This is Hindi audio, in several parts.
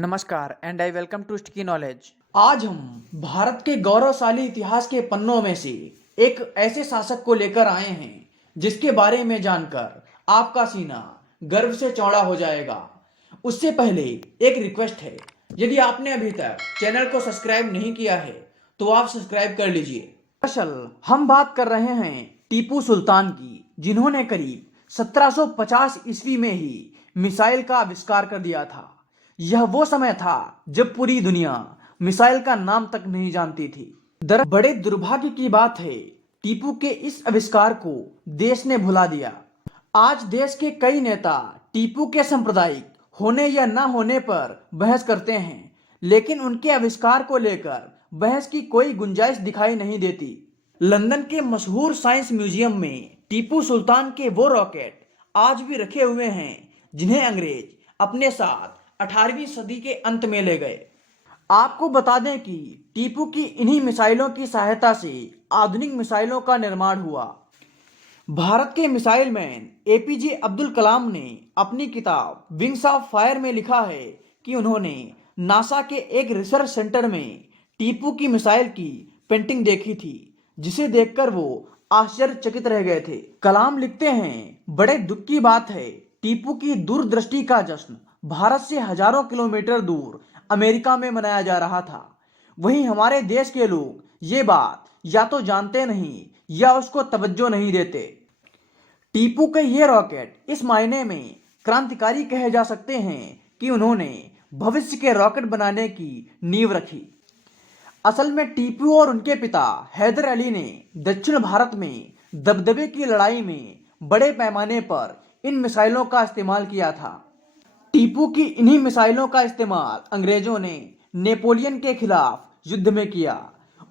नमस्कार and I welcome to sticky knowledge. आज हम भारत के गौरवशाली इतिहास के पन्नों में से एक ऐसे शासक को लेकर आए हैं जिसके बारे में जानकर आपका सीना गर्व से चौड़ा हो जाएगा। उससे पहले एक रिक्वेस्ट है, यदि आपने अभी तक चैनल को सब्सक्राइब नहीं किया है तो आप सब्सक्राइब कर लीजिए। दरअसल हम बात कर रहे हैं टीपू सुल्तान की, जिन्होंने करीब 1750 ईस्वी में ही मिसाइल का आविष्कार कर दिया था। यह वो समय था जब पूरी दुनिया मिसाइल का नाम तक नहीं जानती थी। बड़े दुर्भाग्य की बात है, टीपू के इस आविष्कार को देश ने भुला दिया। आज देश के कई नेता टीपू के सांप्रदायिक होने या न होने पर बहस करते हैं, लेकिन उनके आविष्कार को लेकर बहस की कोई गुंजाइश दिखाई नहीं देती। लंदन के मशहूर साइंस म्यूजियम में टीपू सुल्तान के वो रॉकेट आज भी रखे हुए हैं जिन्हें अंग्रेज अपने साथ 18वीं सदी के अंत में ले गए। आपको बता दें कि टीपू की इन्हीं मिसाइलों की सहायता से आधुनिक मिसाइलों का निर्माण हुआ। भारत के missile man APJ Abdul Kalam ने अपनी किताब विंग्स ऑफ फायर में लिखा है कि उन्होंने नासा के एक रिसर्च सेंटर में टीपू की मिसाइल की पेंटिंग देखी थी, जिसे देखकर वो आश्चर्यचकित रह गए थे। कलाम लिखते हैं, बड़े दुख की बात है, टीपू की दूरदृष्टि का जश्न भारत से हजारों किलोमीटर दूर अमेरिका में मनाया जा रहा था। वहीं हमारे देश के लोग ये बात या तो जानते नहीं या उसको तवज्जो नहीं देते। टीपू के ये रॉकेट इस मायने में क्रांतिकारी कहे जा सकते हैं कि उन्होंने भविष्य के रॉकेट बनाने की नींव रखी। असल में टीपू और उनके पिता हैदर अली ने दक्षिण भारत में दबदबे की लड़ाई में बड़े पैमाने पर इन मिसाइलों का इस्तेमाल किया था। टीपू की इन्हीं मिसाइलों का इस्तेमाल अंग्रेजों ने नेपोलियन के खिलाफ युद्ध में किया।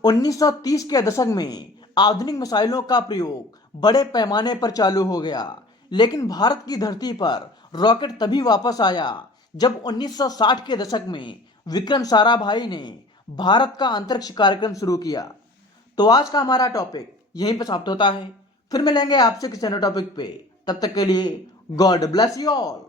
1930 के दशक में आधुनिक मिसाइलों का प्रयोग बड़े पैमाने पर चालू हो गया, लेकिन भारत की धरती पर रॉकेट तभी वापस आया जब 1960 के दशक में विक्रम साराभाई ने भारत का अंतरिक्ष कार्यक्रम शुरू किया। तो आज का हमारा टॉपिक यहीं पर समाप्त होता है। फिर मिलेंगे आपसे किसी अन्य टॉपिक पे, तब तक के लिए गॉड ब्लेस यू ऑल।